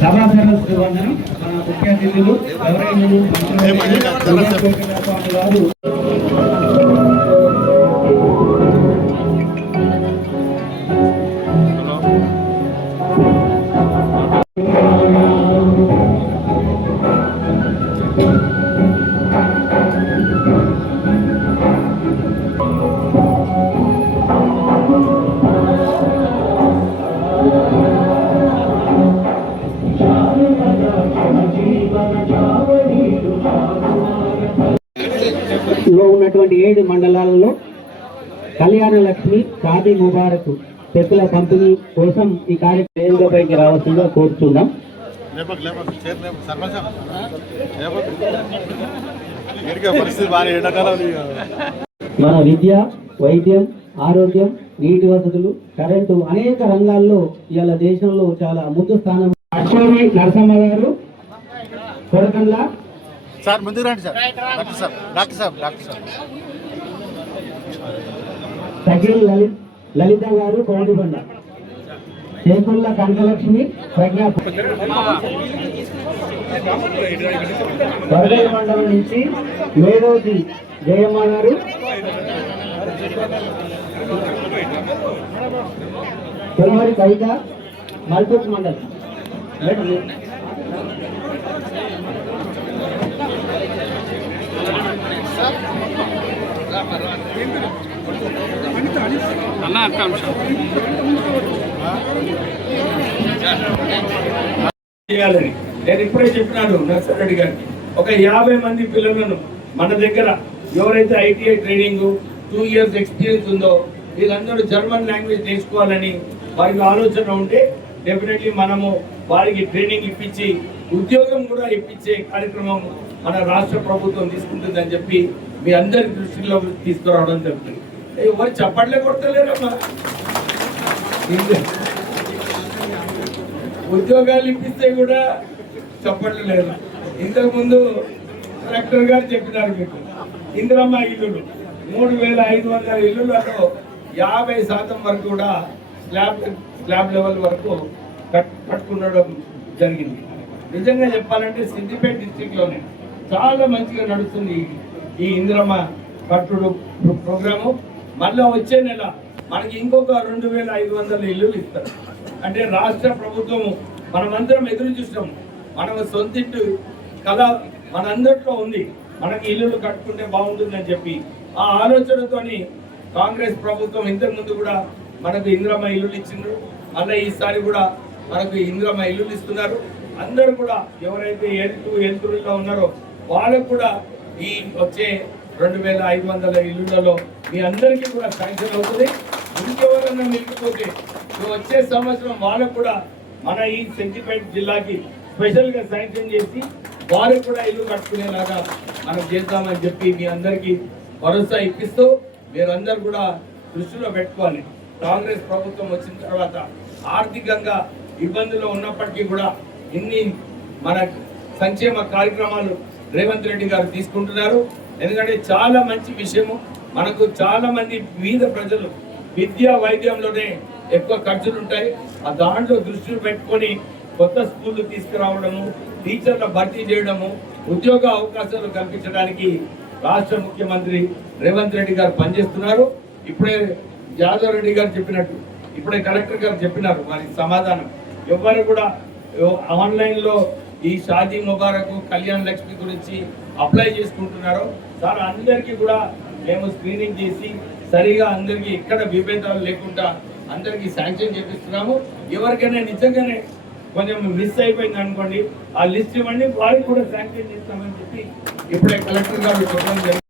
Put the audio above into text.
సభాసరస్సు వందనం మన ముఖ్య అతిథులు గారు లో ఉన్నటువంటి 7 మండలాలలో కళ్యాణ లక్ష్మి షాదీ ముబారక్ చెక్కుల పంపిణీ కోసం ఈ కార్యక్రమంపైకి రావాల్సిందిగా కోరుతున్నాం. మన విద్య, వైద్యం, ఆరోగ్యం, నీటి వసతులు, కరెంటు అనేక రంగాల్లో ఇవాళ దేశంలో చాలా ముందు స్థానం. అశ్వని నరసమ్మ గారు కొరకండ్ల సార్ ముందుకు రండి సార్. డాక్టర్ సార్ తగిల్ లలిత గారు కోడిబండ, చేకుల్ల కనకలక్ష్మి ప్రజ్ఞా వరదల మండలం నుంచి మేధోజీ జయమ్మ గారు, కుమారి కవిత మల్పూర్ మండలం. నేను ఇప్పుడే చెప్పినాను నర్సరెడ్డి గారికి, ఒక 50 మంది పిల్లలను మన దగ్గర ఎవరైతే ITI ట్రైనింగ్ 2 years ఎక్స్పీరియన్స్ ఉందో వీళ్ళందరూ జర్మన్ లాంగ్వేజ్ నేర్చుకోవాలని వారికి ఆలోచన ఉంటే డెఫినెట్లీ మనము వారికి ట్రైనింగ్ ఇప్పించి ఉద్యోగం కూడా ఇప్పించే కార్యక్రమం మన రాష్ట్ర ప్రభుత్వం తీసుకుంటుందని చెప్పి మీ అందరి దృష్టిలో తీసుకురావడం జరుగుతుంది. ఎవరు చప్పట్లే కొడతలేరమ్మా, ఉద్యోగాలు ఇప్పిస్తే కూడా చప్పట్లు లేదు. ఇంతకుముందు కలెక్టర్ గారు చెప్పినారు మీకు ఇందిరమ్మ ఇల్లులు 3500 ఇల్లులలో 50% వరకు కూడా స్లాబ్ లెవెల్ వరకు కట్టుకునడం జరిగింది. నిజంగా చెప్పాలంటే సిద్దిపేట డిస్ట్రిక్ట్లోనే చాలా మంచిగా నడుస్తుంది ఈ ఇందిరమ్మ కట్టుడు ప్రోగ్రాము. మళ్ళీ వచ్చే నెల మనకి ఇంకొక 2500 ఇల్లులు ఇస్తారు. అంటే రాష్ట్ర ప్రభుత్వము మనమందరం ఎదురు చూసినాము, మన సొంతింటి కళ మనందరిలో ఉంది, మనకి ఇల్లులు కట్టుకుంటే బాగుంటుందని చెప్పి ఆ ఆలోచనతోని కాంగ్రెస్ ప్రభుత్వం ఇంతకు ముందు కూడా మనకు ఇందిరమ్మ ఇల్లులు ఇచ్చిండ్రు. మళ్ళీ ఈసారి కూడా మనకు ఇందిరమ్మ ఇల్లులు ఇస్తున్నారు. అందరూ కూడా ఎవరైతే ఎల్తురులో ఉన్నారో వాళ్ళకు కూడా ఈ వచ్చే 2500 ఇల్లులలో మీ అందరికీ కూడా శాంక్షన్ అవుతుంది. ఇంకెవరన్నా మిగిలిపోతే వచ్చే సంవత్సరం వాళ్ళకు కూడా మన ఈ సిద్దిపేట జిల్లాకి స్పెషల్గా శాంక్షన్ చేసి వారికి కూడా ఇల్లు కట్టుకునేలాగా మనం చేద్దామని చెప్పి మీ అందరికీ భరోసా ఇప్పిస్తూ మీరందరూ కూడా దృష్టిలో పెట్టుకోవాలి. కాంగ్రెస్ ప్రభుత్వం వచ్చిన తర్వాత ఆర్థికంగా ఇబ్బందులు ఉన్నప్పటికీ కూడా ఇన్ని మన సంక్షేమ కార్యక్రమాలు రేవంత్ రెడ్డి గారు తీసుకుంటున్నారు. ఎందుకంటే చాలా మంచి విషయము. మనకు చాలా మంది వివిధ ప్రజలు విద్యా వైద్యంలోనే ఎక్కువ ఖర్చులు ఉంటాయి. ఆ దాంట్లో దృష్టిని పెట్టుకొని కొత్త స్కూళ్ళు తీసుకురావడము, టీచర్ల భర్తీ చేయడము, ఉద్యోగ అవకాశాలు కల్పించడానికి రాష్ట్ర ముఖ్యమంత్రి రేవంత్ రెడ్డి గారు పనిచేస్తున్నారు. ఇప్పుడే యాదవ్ రెడ్డి గారు చెప్పినట్టు, ఇప్పుడే కలెక్టర్ గారు చెప్పినారు వారి సమాధానం. ఎవరు కూడా ఆన్లైన్లో ఈ షాదీ ముబారక్ కళ్యాణ లక్ష్మి గురించి అప్లై చేసుకుంటున్నారో సార్ అందరికీ కూడా మేము స్క్రీనింగ్ చేసి సరిగా అందరికీ ఎక్కడ విభేదాలు లేకుండా అందరికీ శాంక్షన్ చేపిస్తున్నాము. ఎవరికైనా నిజంగానే కొంచెం మిస్ అయిపోయింది అనుకోండి, ఆ లిస్ట్ ఇవ్వండి, వారికి కూడా శాంక్షన్ చేస్తామని చెప్పి ఇప్పుడే కలెక్టర్ గారు చెప్పడం జరిగింది.